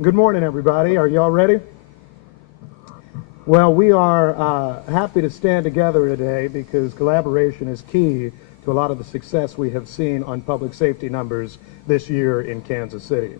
Good morning, everybody. Are y'all ready? Well, we are happy to stand together today because collaboration is key to a lot of the success we have seen on public safety numbers this year in Kansas City.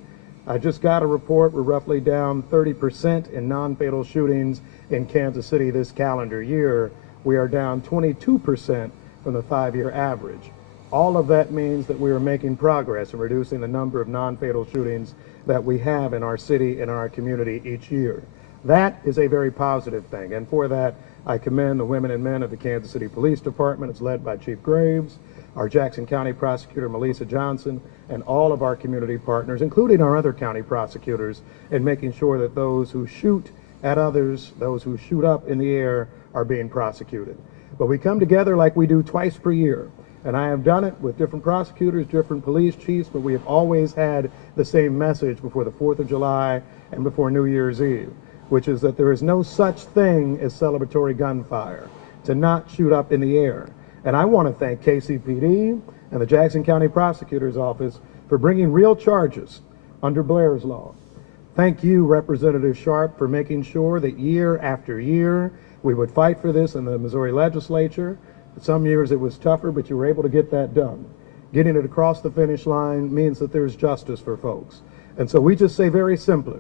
I just got a report. We're roughly down 30% in non-fatal shootings in Kansas City this calendar year. We are down 22% from the 5-year average. All of that means that we are making progress in reducing the number of non-fatal shootings that we have in our city and our community each year. That is a very positive thing, and for that, I commend the women and men of the Kansas City Police Department. It's led by Chief Graves, our Jackson County Prosecutor Melissa Johnson, and all of our community partners, including our other county prosecutors, in making sure that those who shoot at others, those who shoot up in the air, are being prosecuted. But we come together like we do twice per year. And I have done it with different prosecutors, different police chiefs, but we have always had the same message before the 4th of July and before New Year's Eve, which is that there is no such thing as celebratory gunfire, to not shoot up in the air. And I want to thank KCPD and the Jackson County Prosecutor's Office for bringing real charges under Blair's law. Thank you, Representative Sharp, for making sure that year after year we would fight for this in the Missouri legislature. Some years it was tougher, but you were able to get that done. Getting it across the finish line means that there's justice for folks. And so we just say very simply,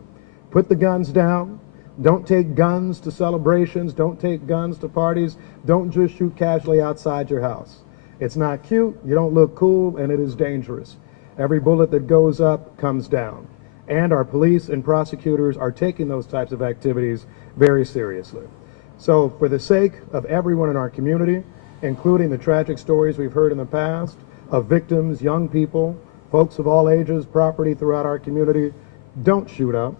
put the guns down. Don't take guns to celebrations. Don't take guns to parties. Don't just shoot casually outside your house. It's not cute, you don't look cool, and it is dangerous. Every bullet that goes up comes down. And our police and prosecutors are taking those types of activities very seriously. So for the sake of everyone in our community, including the tragic stories we've heard in the past of victims, young people, folks of all ages, property throughout our community, don't shoot up.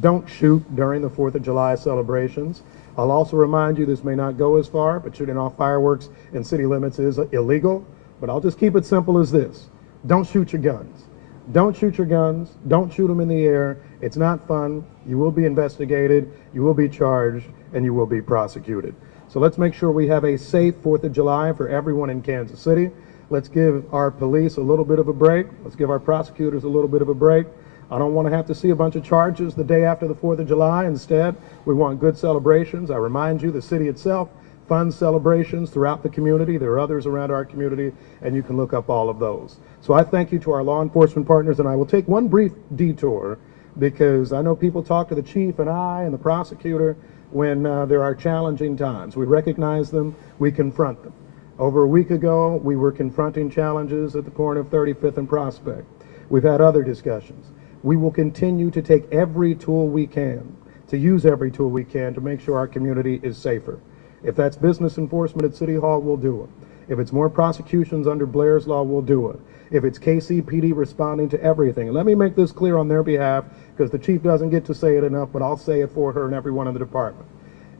Don't shoot during the 4th of July celebrations. I'll also remind you this may not go as far, but shooting off fireworks in city limits is illegal. But I'll just keep it simple as this. Don't shoot your guns. Don't shoot your guns. Don't shoot them in the air. It's not fun. You will be investigated. You will be charged, and you will be prosecuted. So let's make sure we have a safe 4th of July for everyone in Kansas City. Let's give our police a little bit of a break. Let's give our prosecutors a little bit of a break. I don't want to have to see a bunch of charges the day after the 4th of July. Instead, we want good celebrations. I remind you, the city itself funds celebrations throughout the community. There are others around our community, and you can look up all of those. So I thank you to our law enforcement partners, and I will take one brief detour because I know people talk to the chief and I and the prosecutor when there are challenging times. We recognize them, we confront them. Over a week ago, we were confronting challenges at the corner of 35th and Prospect. We've had other discussions. We will continue to take every tool we can, to use every tool we can to make sure our community is safer. If that's business enforcement at City Hall, we'll do it. If it's more prosecutions under Blair's law, we'll do it. If it's KCPD responding to everything. And let me make this clear on their behalf, because the chief doesn't get to say it enough, but I'll say it for her and everyone in the department.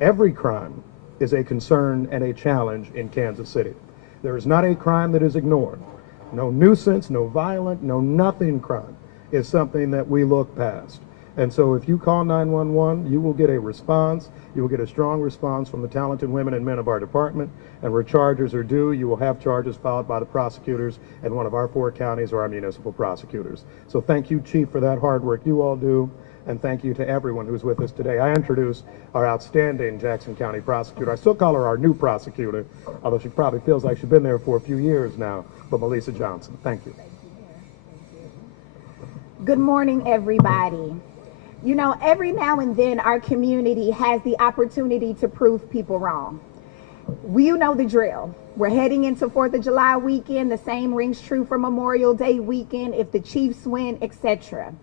Every crime is a concern and a challenge in Kansas City. There is not a crime that is ignored. No nuisance, no violent, no nothing crime is something that we look past. And so if you call 911, you will get a response. You will get a strong response from the talented women and men of our department. And where charges are due, you will have charges filed by the prosecutors in one of our 4 counties or our municipal prosecutors. So thank you, Chief, for that hard work you all do. And thank you to everyone who's with us today. I introduce our outstanding Jackson County prosecutor. I still call her our new prosecutor, although she probably feels like she's been there for a few years now, but Melissa Johnson. Thank you. Good morning, everybody. You know, every now and then our community has the opportunity to prove people wrong. You know the drill. We're heading into 4th of July weekend. The same rings true for Memorial Day weekend if the Chiefs win, etc.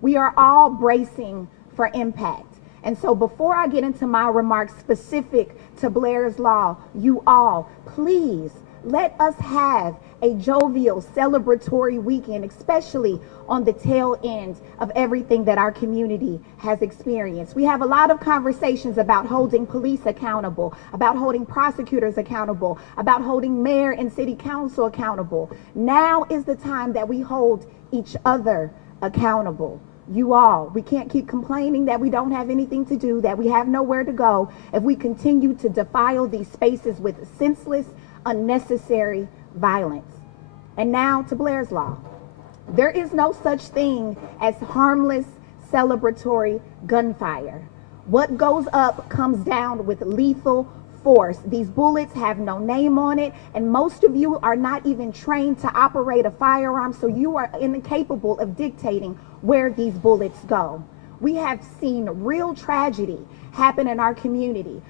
We are all bracing for impact. And so before I get into my remarks specific to Blair's law, you all, please let us have a jovial, celebratory weekend, especially on the tail end of everything that our community has experienced. We have a lot of conversations about holding police accountable, about holding prosecutors accountable, about holding mayor and city council accountable. Now is the time that we hold each other accountable. You all, we can't keep complaining that we don't have anything to do, that we have nowhere to go, if we continue to defile these spaces with senseless, unnecessary violence. And now to Blair's law. There is no such thing as harmless celebratory gunfire. What goes up comes down with lethal force. These bullets have no name on it, and most of you are not even trained to operate a firearm, so you are incapable of dictating where these bullets go. We have seen real tragedy happen in our community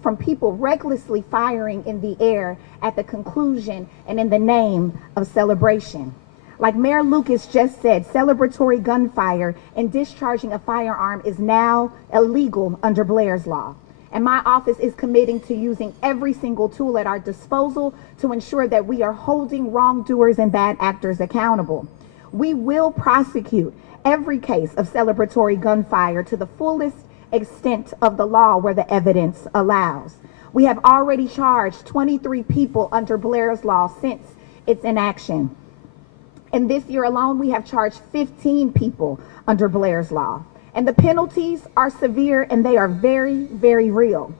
from people recklessly firing in the air at the conclusion and in the name of celebration. Like Mayor Lucas just said, celebratory gunfire and discharging a firearm is now illegal under Blair's law. And my office is committing to using every single tool at our disposal to ensure that we are holding wrongdoers and bad actors accountable. We will prosecute every case of celebratory gunfire to the fullest extent of the law where the evidence allows. We have already charged 23 people under Blair's law since its inaction. And this year alone, we have charged 15 people under Blair's law. And the penalties are severe and they are very, very real.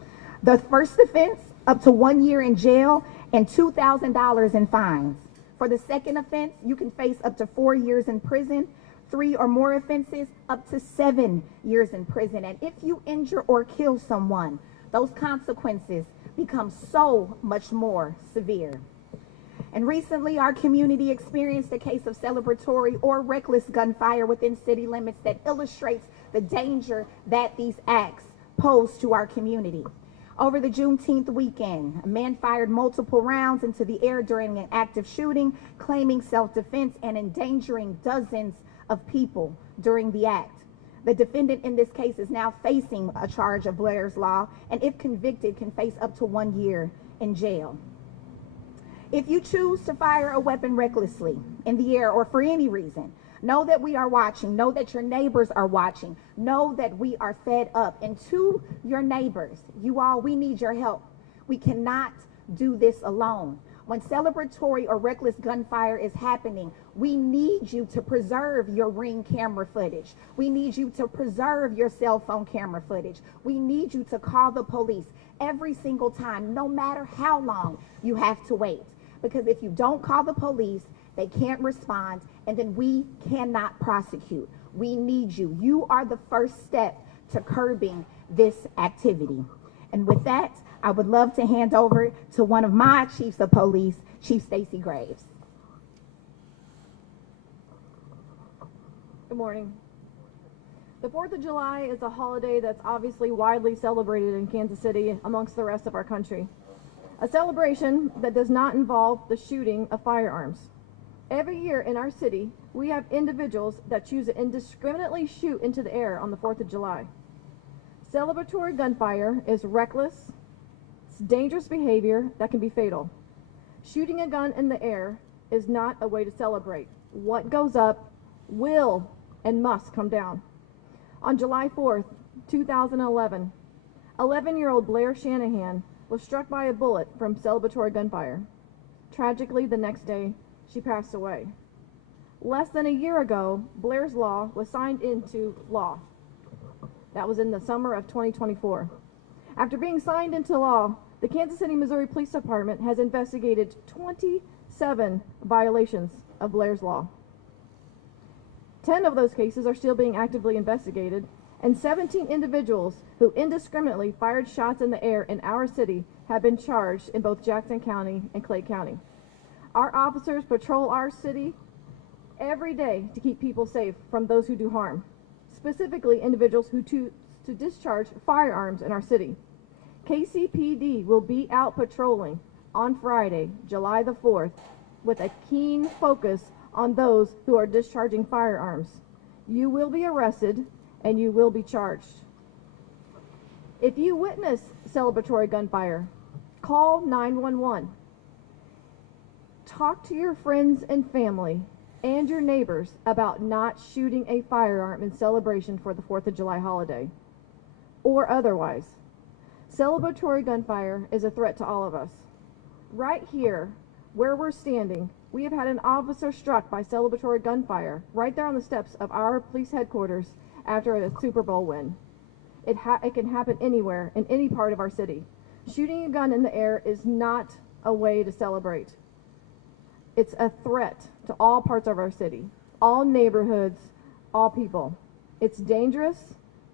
The first offense, up to 1 year in jail and $2,000 in fines. For the second offense, you can face up to 4 years in prison. 3 or more offenses, up to 7 years in prison. And if you injure or kill someone, those consequences become so much more severe. And recently, our community experienced a case of celebratory or reckless gunfire within city limits that illustrates the danger that these acts pose to our community. Over the Juneteenth weekend, a man fired multiple rounds into the air during an active shooting, claiming self-defense and endangering dozens of people during the act. The defendant in this case is now facing a charge of Blair's law, and if convicted, can face up to 1 year in jail. If you choose to fire a weapon recklessly in the air or for any reason, know that we are watching, know that your neighbors are watching, know that we are fed up. And to your neighbors, you all, we need your help. We cannot do this alone. When celebratory or reckless gunfire is happening, we need you to preserve your Ring camera footage. We need you to preserve your cell phone camera footage. We need you to call the police every single time, no matter how long you have to wait. Because if you don't call the police, they can't respond, and then we cannot prosecute. We need you. You are the first step to curbing this activity. And with that, I would love to hand over to one of my chiefs of police, Chief Stacy Graves. Good morning. The 4th of July is a holiday that's obviously widely celebrated in Kansas City amongst the rest of our country. A celebration that does not involve the shooting of firearms. Every year in our city, we have individuals that choose to indiscriminately shoot into the air on the 4th of July. Celebratory gunfire is reckless, it's dangerous behavior that can be fatal. Shooting a gun in the air is not a way to celebrate. What goes up will and must come down. On July 4th, 2011, 11-year-old Blair Shanahan was struck by a bullet from celebratory gunfire. Tragically, the next day, she passed away. Less than a year ago, Blair's law was signed into law. That was in the summer of 2024. After being signed into law, the Kansas City, Missouri Police Department has investigated 27 violations of Blair's law. 10 of those cases are still being actively investigated, and 17 individuals who indiscriminately fired shots in the air in our city have been charged in both Jackson County and Clay County. Our officers patrol our city every day to keep people safe from those who do harm, specifically individuals who choose to discharge firearms in our city. KCPD will be out patrolling on Friday, July the 4th, with a keen focus on those who are discharging firearms. You will be arrested and you will be charged. If you witness celebratory gunfire, call 911. Talk to your friends and family and your neighbors about not shooting a firearm in celebration for the 4th of July holiday, or otherwise. Celebratory gunfire is a threat to all of us. Right here, where we're standing, we have had an officer struck by celebratory gunfire right there on the steps of our police headquarters after a Super Bowl win. It can happen anywhere, in any part of our city. Shooting a gun in the air is not a way to celebrate. It's a threat to all parts of our city, all neighborhoods, all people. It's dangerous,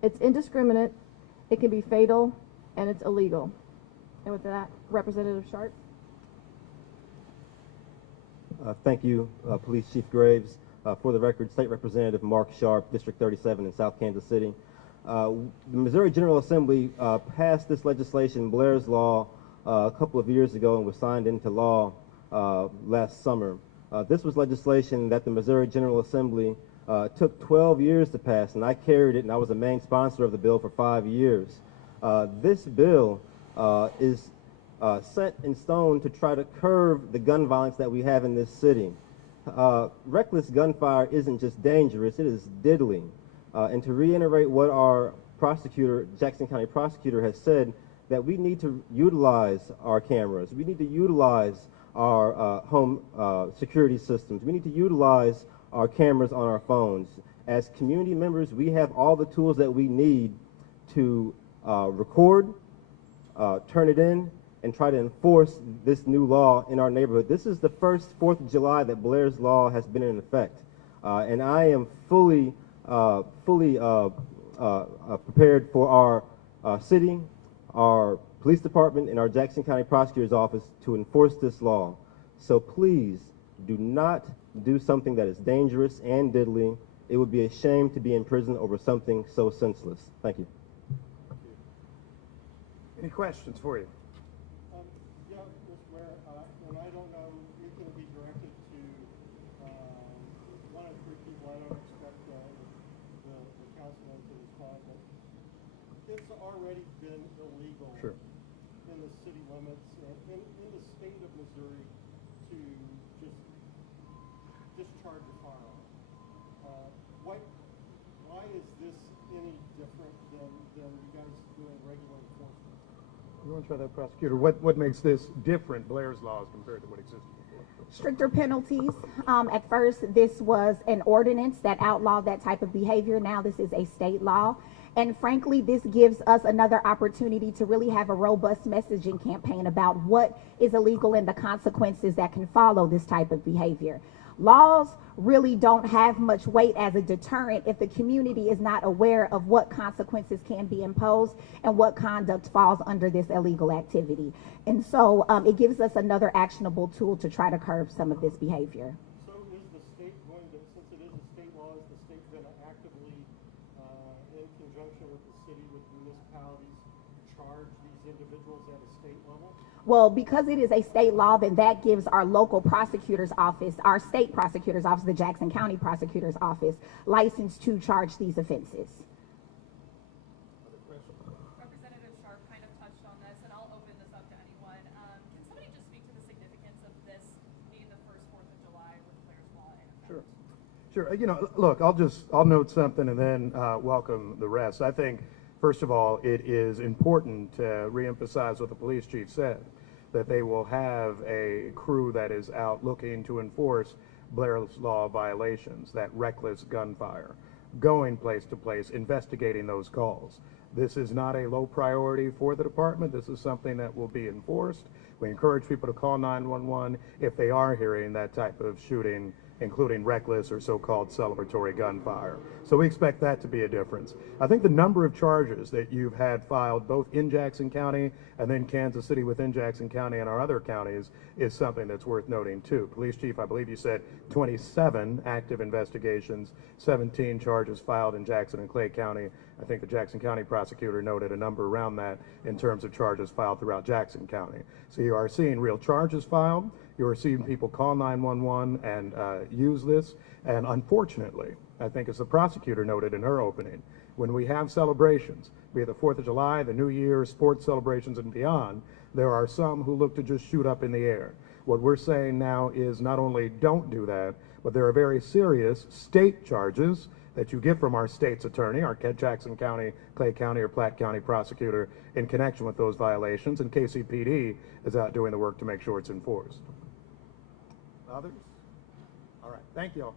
it's indiscriminate, it can be fatal, and it's illegal. And with that, Representative Sharp. Thank you, Police Chief Graves. For the record, State Representative Mark Sharp, District 37 in South Kansas City. The Missouri General Assembly passed this legislation, Blair's Law, a couple of years ago and was signed into law last summer. This was legislation that the Missouri General Assembly took 12 years to pass, and I carried it, and I was the main sponsor of the bill for 5 years. This bill is set in stone to try to curb the gun violence that we have in this city. Reckless gunfire isn't just dangerous, it is diddling. And to reiterate what our prosecutor, Jackson County prosecutor, has said, that we need to utilize our cameras, we need to utilize our home security systems, we need to utilize our cameras on our phones. As community members, we have all the tools that we need to record, turn it in, and try to enforce this new law in our neighborhood. This is the first 4th of July that Blair's Law has been in effect. And I am fully prepared for our city, our police department, and our Jackson County Prosecutor's Office to enforce this law. So please do not do something that is dangerous and diddly. It would be a shame to be in prison over something so senseless. Thank you. Any questions for you? Yeah, Mr. Blair, and I don't know, you're going to be directed to one of three people. I don't expect the councilman to respond, but it's already been illegal in the city limits and in the state of Missouri to just discharge a firearm. Why is this any different than you guys doing regular enforcement? You want to try that, prosecutor? What makes this different, Blair's laws, compared to what existed before? Stricter penalties. At first, this was an ordinance that outlawed that type of behavior. Now this is a state law. And frankly, this gives us another opportunity to really have a robust messaging campaign about what is illegal and the consequences that can follow this type of behavior. Laws really don't have much weight as a deterrent if the community is not aware of what consequences can be imposed and what conduct falls under this illegal activity. And so it gives us another actionable tool to try to curb some of this behavior. So is the state going to, since it is a state law, is the state going to actively, in conjunction with the city, with municipalities, charge these individuals at a state level? Well, because it is a state law, then that gives our local prosecutor's office, our state prosecutor's office, the Jackson County prosecutor's office, license to charge these offenses. Representative Sharp kind of touched on this, and I'll open this up to anyone. Can somebody just speak to the significance of this being the first 4th of July with Blair's Law in effect? Sure. You know, look, I'll note something and then welcome the rest. I think, first of all, it is important to reemphasize what the police chief said, that they will have a crew that is out looking to enforce Blair's Law violations, that reckless gunfire, going place to place, investigating those calls. This is not a low priority for the department. This is something that will be enforced. We encourage people to call 911 if they are hearing that type of shooting, including reckless or so-called celebratory gunfire. So we expect that to be a difference. I think the number of charges that you've had filed both in Jackson County and then Kansas City within Jackson County and our other counties is something that's worth noting too. Police Chief, I believe you said 27 active investigations, 17 charges filed in Jackson and Clay County. I think the Jackson County prosecutor noted a number around that in terms of charges filed throughout Jackson County. So you are seeing real charges filed. You are seeing people call 911 and use this. And unfortunately, I think as the prosecutor noted in her opening, when we have celebrations, be it the 4th of July, the New Year, sports celebrations, and beyond, there are some who look to just shoot up in the air. What we're saying now is not only don't do that, but there are very serious state charges that you get from our state's attorney, our Jackson County, Clay County, or Platte County prosecutor in connection with those violations, and KCPD is out doing the work to make sure it's enforced. Others? All right, thank you all.